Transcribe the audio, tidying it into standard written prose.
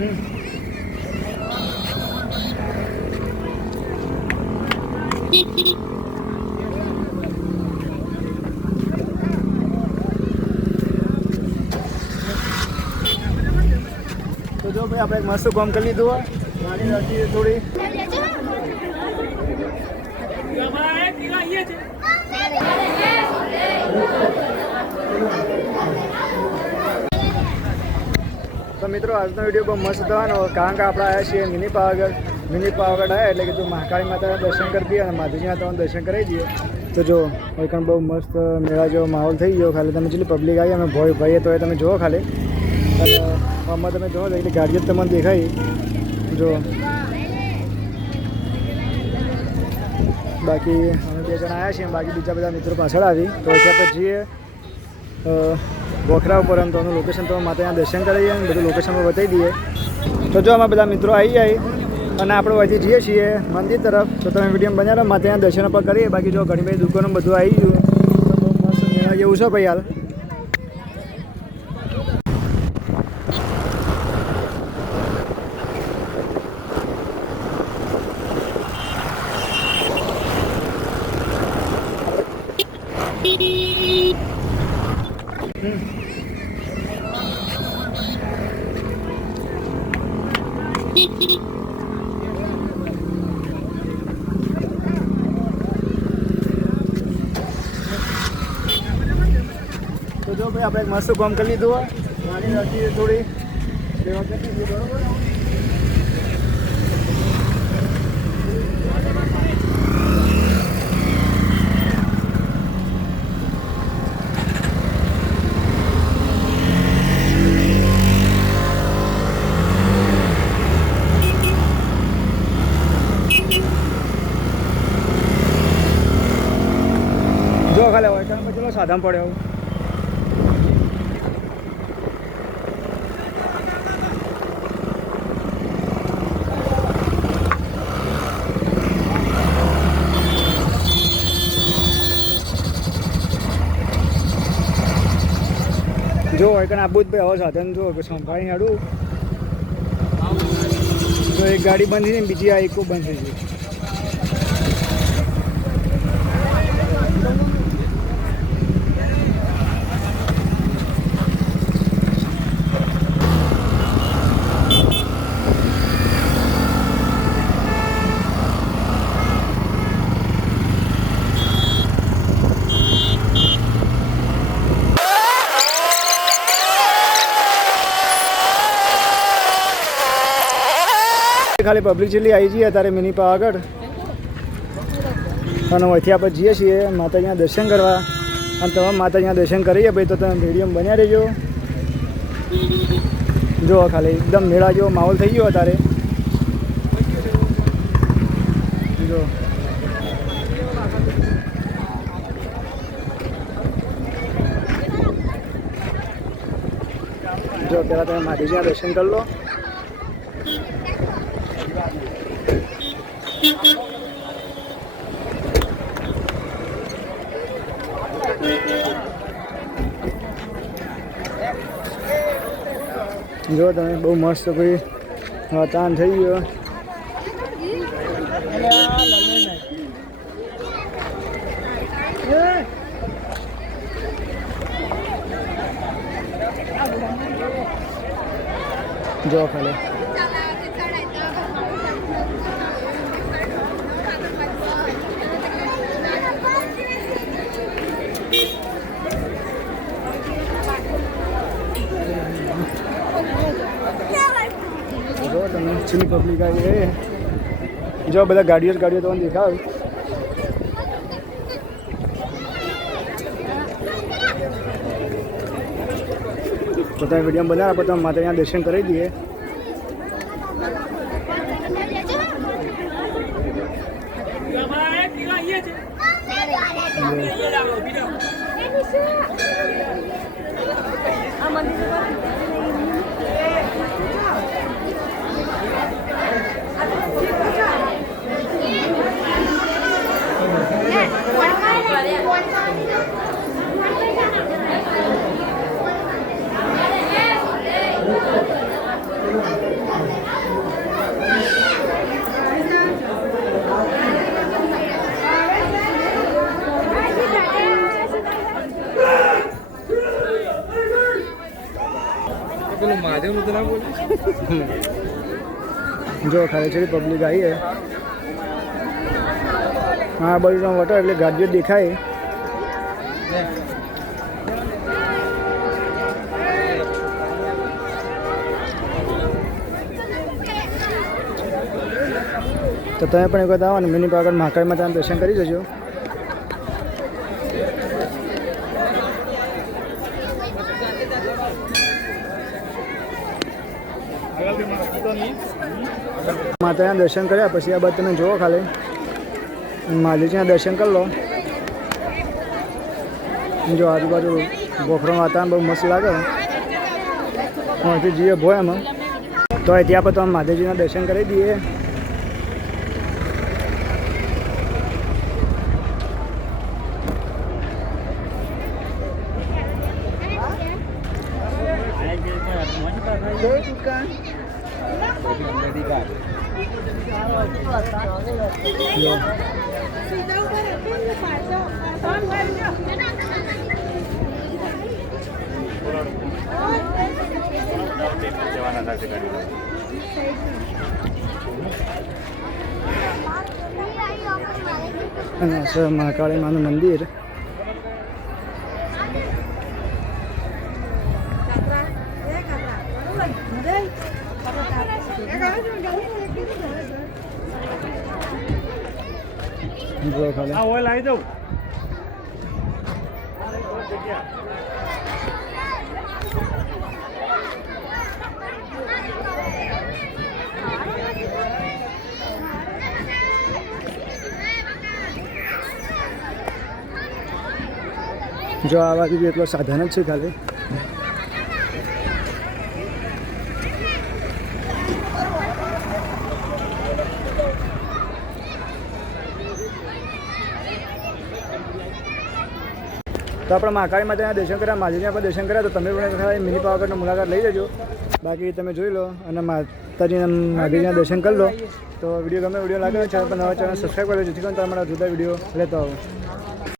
તો જો ભાઈ આપણે એક મસ્ત કામ કરી લીધું ગાડી રાખી થોડી તો મિત્રો આજનો વિડીયો બહુ મસ્ત થવાનો કારણ કે આપણે આવ્યા છીએ મિની પાવાગઢ આવ્યા એટલે કે તું મહાકાળી માતાના દર્શન કરી દઈએ અને માધુજી માતાનું દર્શન કરી દઈએ તો જો પણ બહુ મસ્ત મેળા જેવો માહોલ થઈ ગયો ખાલી તમે જેટલી પબ્લિક આવી અમે ભાઈએ તો તમે જુઓ ખાલી અને આમાં તમે જુઓ એટલે ગાડીઓ તમને દેખાય જો બાકી અમે 2 જણા આવ્યા છીએ બાકી બીજા બધા મિત્રો પાછળ આવી તો ત્યાં પછી બોખરા ઉપર એમ તો અમે લોકેશન તો માતાના દર્શન કરીએ અને બધું લોકેશનમાં બતાવી દઈએ તો જો અમે બધા મિત્રો આવી જાય અને આપણે અહીંથી જઈએ છીએ મંદિર તરફ તો તમે વિડીયો બનાવો માતાના દર્શન પણ કરીએ બાકી જો ઘણી બધી દુકાનો બધું આવી ગયું તો મસ્ત મેળા જેવું છે ભાઈ હાલ તો જો ભાઈ આપણે એક મસ્ત કામ કરી લીધું ગાડી રાખી થોડી સેવા કરી દીધી બરોબર જો ખાલી હોય કારણ ચલો સાધામ પડ્યો જો હોય કારણ આબુ જ ભાઈ હવે સાધન જો સંભાળી હાડું તો એક ગાડી બંધ થઈ ને બીજી આ ઇકો બંધ થઈ ગઈ ખાલી પબ્લિક જેટલી આવી જઈએ અત્યારે મિની પાવાગઢ અને અહીંથી આપણે જઈએ છીએ માતાજીના દર્શન કરવા અને તમામ માતાજીના દર્શન કરીએ ભાઈ તો તમે વિડીયો બન્યા રહેજો જો ખાલી એકદમ મેળા જેવો માહોલ થઈ ગયો અત્યારે જો પહેલાં તમે માતાજીના દર્શન કરી લો જો તમે બહુ મસ્ત ભાઈ વાતાવરણ થઈ ગયો જો ખાલી જો તમે ચીની પબ્લિક આવી જો બધા ગાડીઓ તમને દેખાવ તો તમે વિડીયો બનાવ્યા પણ તમે માતાજીના દર્શન કરી દઈએ જો ખાલી છે પબ્લિક આવી છે હા બાજુનો વોટર એટલે ગાડીઓ દેખાય તો તમે પણ એક વખત આવો ને મિની પાવાગઢ મહાકાળીમાં તમે દર્શન કરી જજો માતાના દર્શન કર્યા પછી આ બાદ તમે જુઓ ખાલી મહાદેવજીના દર્શન કરી લો જો આજુબાજુ ગોખરો વાતાવરણ બહુ મસ્ત લાગે અહીંથી જઈએ ભોયામાં તો અહીંથી આપણે તમે મહાદેવજીના દર્શન કરી દઈએ અને સર મહાકાળી માનું મંદિર જો ખાલી ઓઇલ આવી દઉં જો આ બાજુ બી એટલો સાધન જ છે ખાલી તો આપણે મહાકાળી માતાના દર્શન કર્યા મહાદેવજીના પણ દર્શન કર્યા તો તમે પણ મિની પાવાગઢની મુલાકાત લઈ જજો બાકી તમે જોઈ લો અને માતાજીના મહાદેવજીના દર્શન કરી લો તો વિડીયો ગમે વિડીયો લાગે છે પણ નવા ચેનલ સબસ્ક્રાઈબ કરજો જેથી કરીને તમારા જુદા વિડીયો લેતો આવો